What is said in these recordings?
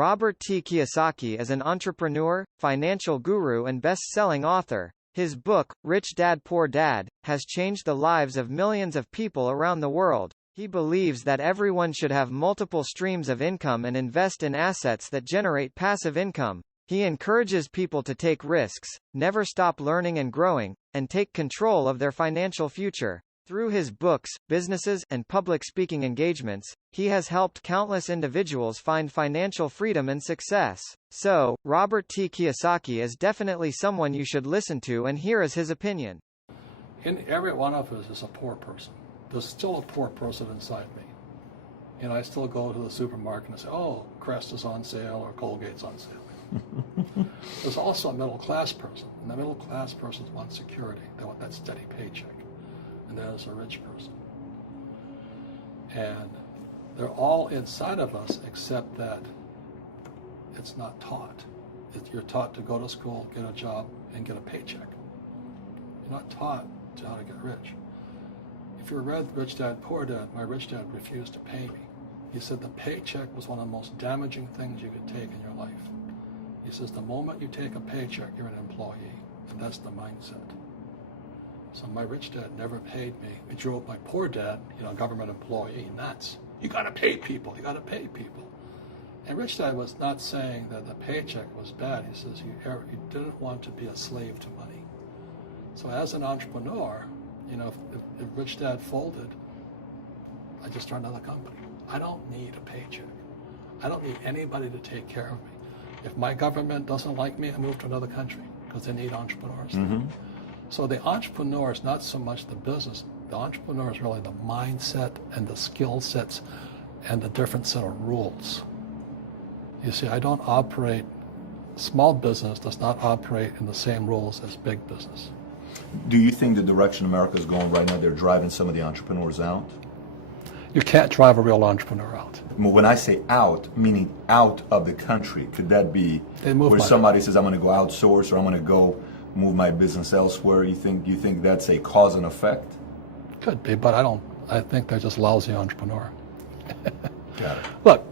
Robert T. Kiyosaki is an entrepreneur, financial guru and best-selling author. His book, Rich Dad Poor Dad, has changed the lives of millions of people around the world. He believes that everyone should have multiple streams of income and invest in assets that generate passive income. He encourages people to take risks, never stop learning and growing, and take control of their financial future. Through his books, businesses, and public speaking engagements, he has helped countless individuals find financial freedom and success. So, Robert T. Kiyosaki is definitely someone you should listen to, and here is his opinion. In every one of us is a poor person. There's still a poor person inside me. And I still go to the supermarket and say, oh, Crest is on sale or Colgate's on sale. There's also a middle class person. And the middle class person wants security. They want that steady paycheck. And there's a rich person. And they're all inside of us except that it's not taught. You're taught to go to school, get a job, and get a paycheck. You're not taught to how to get rich. If you read Rich Dad Poor Dad, my rich dad refused to pay me. He said the paycheck was one of the most damaging things you could take in your life. He says the moment you take a paycheck, you're an employee, and that's the mindset. So my rich dad never paid me. It drove my poor dad, government employee, nuts. You gotta pay people, you gotta pay people. And rich dad was not saying that the paycheck was bad. He says you didn't want to be a slave to money. So as an entrepreneur, if rich dad folded, I just started another company. I don't need a paycheck. I don't need anybody to take care of me. If my government doesn't like me, I move to another country because they need entrepreneurs. Mm-hmm. So the entrepreneur is not so much the business. The entrepreneur is really the mindset and the skill sets and the different set of rules. You see, I don't operate, small business does not operate in the same rules as big business. Do you think the direction America is going right now, they're driving some of the entrepreneurs out? You can't drive a real entrepreneur out. When I say out, meaning out of the country, could that be where somebody says, I'm going to go outsource or I'm going to go move my business elsewhere? You think that's a cause and effect? Could be, but I think they're just lousy entrepreneur. Got it. Look,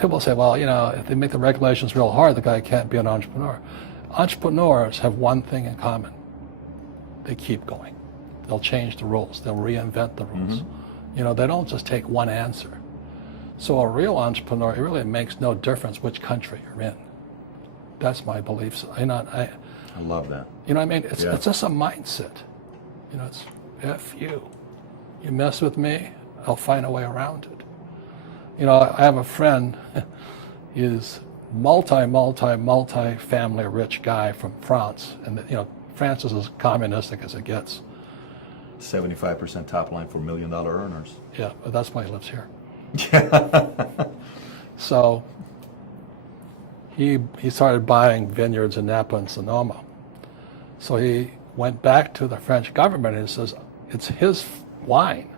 people say, well, if they make the regulations real hard, the guy can't be an entrepreneur. Entrepreneurs have one thing in common. They keep going. They'll change the rules. They'll reinvent the rules. Mm-hmm. They don't just take one answer. So a real entrepreneur, it really makes no difference which country you're in. That's my belief. I love that. You know what I mean? It's just a mindset. It's F you. You mess with me, I'll find a way around it. I have a friend, he's multi-family rich guy from France. And, France is as communistic as it gets. 75% top line for $1 million earners. Yeah, but that's why he lives here. So he started buying vineyards in Napa and Sonoma. So he went back to the French government and he says, it's his wine.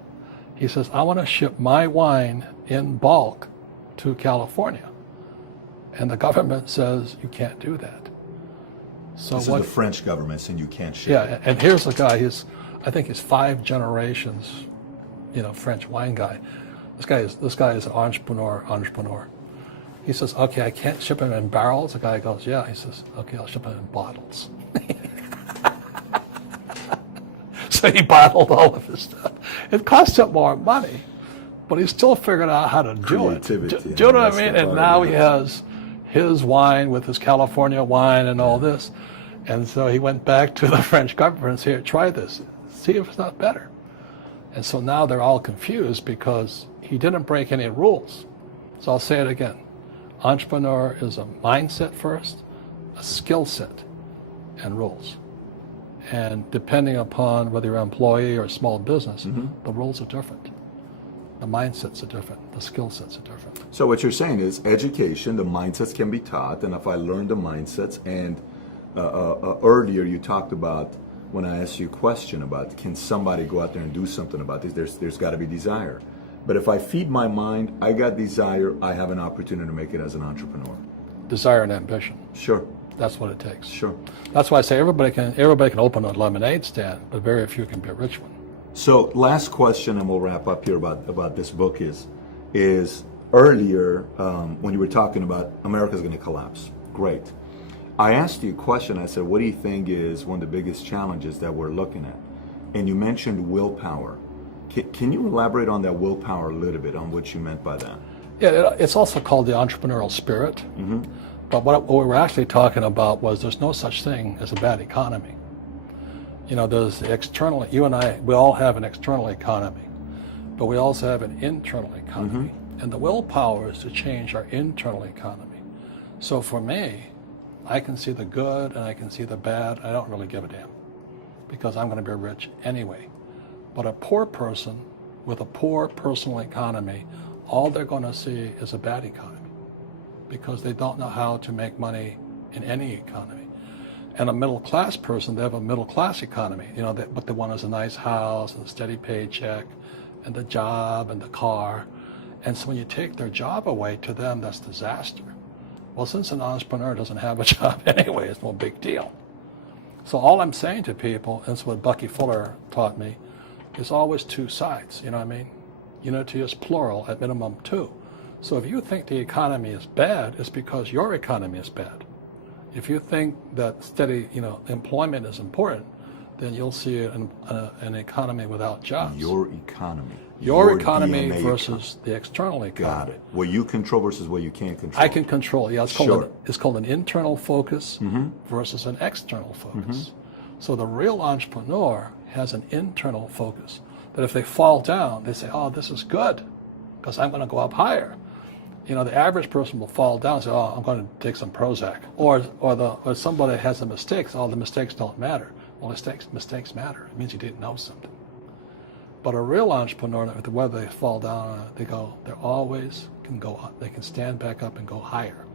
He says, I want to ship my wine in bulk to California. And the government says, you can't do that. So this is the French government saying you can't ship it. Yeah, and here's the guy, I think he's 5 generations, French wine guy. This guy is an entrepreneur. He says, okay, I can't ship him in barrels. The guy goes, yeah. He says, okay, I'll ship him in bottles. So he bottled all of his stuff. It cost him more money, but he still figured out how to do it. Do you know what I mean? And now he has his wine with his California wine and all this. And so he went back to the French government and said, here, try this. See if it's not better. And so now they're all confused because he didn't break any rules. So I'll say it again. Entrepreneur is a mindset first, a skill set, and rules. And depending upon whether you're an employee or a small business, the rules are different. The mindsets are different. The skill sets are different. So what you're saying is education, the mindsets can be taught. And if I learn the mindsets, and earlier you talked about, when I asked you a question about can somebody go out there and do something about this, there's got to be desire. But if I feed my mind, I got desire, I have an opportunity to make it as an entrepreneur. Desire and ambition. Sure. That's what it takes. Sure. That's why I say everybody can open a lemonade stand, but very few can be a rich one. So last question, and we'll wrap up here about this book is earlier, when you were talking about America's going to collapse. Great. I asked you a question. I said, what do you think is one of the biggest challenges that we're looking at? And you mentioned willpower. Can you elaborate on that willpower a little bit, on what you meant by that? Yeah, it's also called the entrepreneurial spirit. Mm-hmm. But what we were actually talking about was there's no such thing as a bad economy. You know, there's external, you and I, we all have an external economy, but we also have an internal economy. Mm-hmm. And the willpower is to change our internal economy. So for me, I can see the good and I can see the bad. I don't really give a damn because I'm going to be rich anyway. But a poor person with a poor personal economy, all they're going to see is a bad economy because they don't know how to make money in any economy. And a middle class person, they have a middle class economy, you know, what they want is a nice house and a steady paycheck and the job and the car. And so when you take their job away, to them, that's disaster. Well, since an entrepreneur doesn't have a job anyway, it's no big deal. So all I'm saying to people, and it's what Bucky Fuller taught me, is always two sides, you know what I mean? Unity is plural, at minimum two. So if you think the economy is bad, it's because your economy is bad. If you think that steady, employment is important, then you'll see an economy without jobs. Your economy. Your economy DNA versus the external economy. Got it. What you control versus what you can't control. I can control. Yeah, it's called an internal focus versus an external focus. So the real entrepreneur has an internal focus. That if they fall down, they say, "Oh, this is good, because I'm going to go up higher." You know, the average person will fall down and say, "Oh, I'm going to take some Prozac." Or somebody has a mistake. So, "Oh, the mistakes don't matter." Well, mistakes matter. It means you didn't know something. But a real entrepreneur, whether they fall down, they always can go up. They can stand back up and go higher.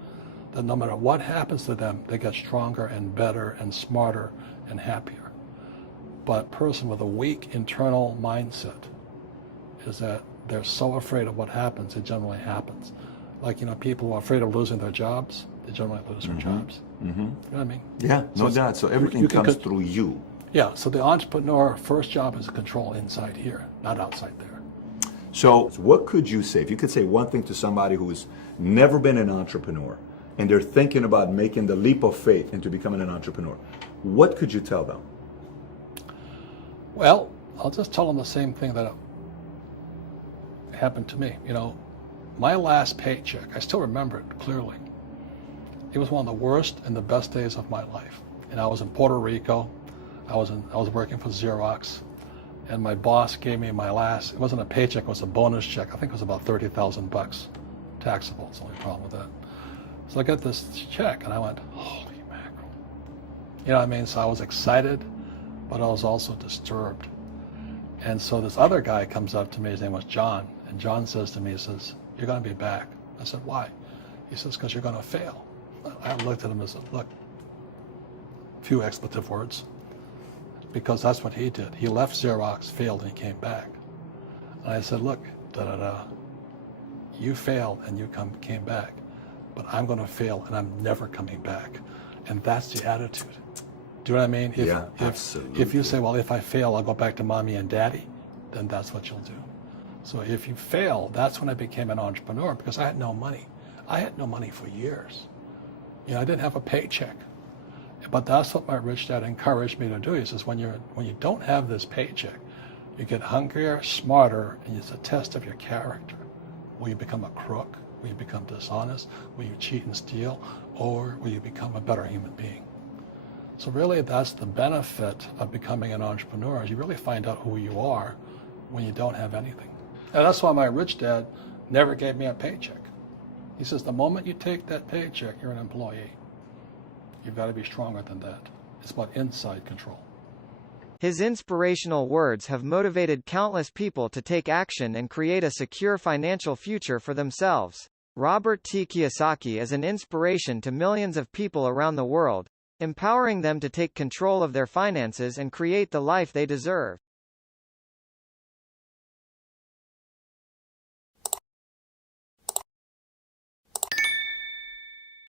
That no matter what happens to them, they get stronger and better and smarter and happier. But a person with a weak internal mindset is that they're so afraid of what happens, it generally happens. Like, people who are afraid of losing their jobs, they generally lose their jobs. You know what I mean? Yeah, no doubt. So everything comes through you. Yeah, so the entrepreneur first job is to control inside here, not outside there. So what could you say, if you could say one thing to somebody who's never been an entrepreneur and they're thinking about making the leap of faith into becoming an entrepreneur, what could you tell them? Well, I'll just tell them the same thing that happened to me. My last paycheck, I still remember it clearly. It was one of the worst and the best days of my life. And I was in Puerto Rico. I was working for Xerox, and my boss gave me my last, it wasn't a paycheck, it was a bonus check. I think it was about $30,000, taxable. It's the only problem with that. So I got this check and I went, holy mackerel. You know what I mean? So I was excited, but I was also disturbed. And so this other guy comes up to me, his name was John, and John says to me, he says, "You're going to be back." I said, "Why?" He says, "Because you're going to fail." I looked at him and said, "Look," a few expletive words, because that's what he did. He left Xerox, failed, and he came back. And I said, "Look, you failed and you came back, but I'm going to fail and I'm never coming back." And that's the attitude. Do you know what I mean? Absolutely. If you say, "Well, if I fail, I'll go back to mommy and daddy," then that's what you'll do. So if you fail, that's when I became an entrepreneur, because I had no money. I had no money for years. I didn't have a paycheck. But that's what my rich dad encouraged me to do. He says, when you don't have this paycheck, you get hungrier, smarter, and it's a test of your character. Will you become a crook? Will you become dishonest? Will you cheat and steal? Or will you become a better human being? So really, that's the benefit of becoming an entrepreneur, is you really find out who you are when you don't have anything. And that's why my rich dad never gave me a paycheck. He says, the moment you take that paycheck, you're an employee. You've got to be stronger than that. It's about inside control. His inspirational words have motivated countless people to take action and create a secure financial future for themselves. Robert T. Kiyosaki is an inspiration to millions of people around the world, empowering them to take control of their finances and create the life they deserve.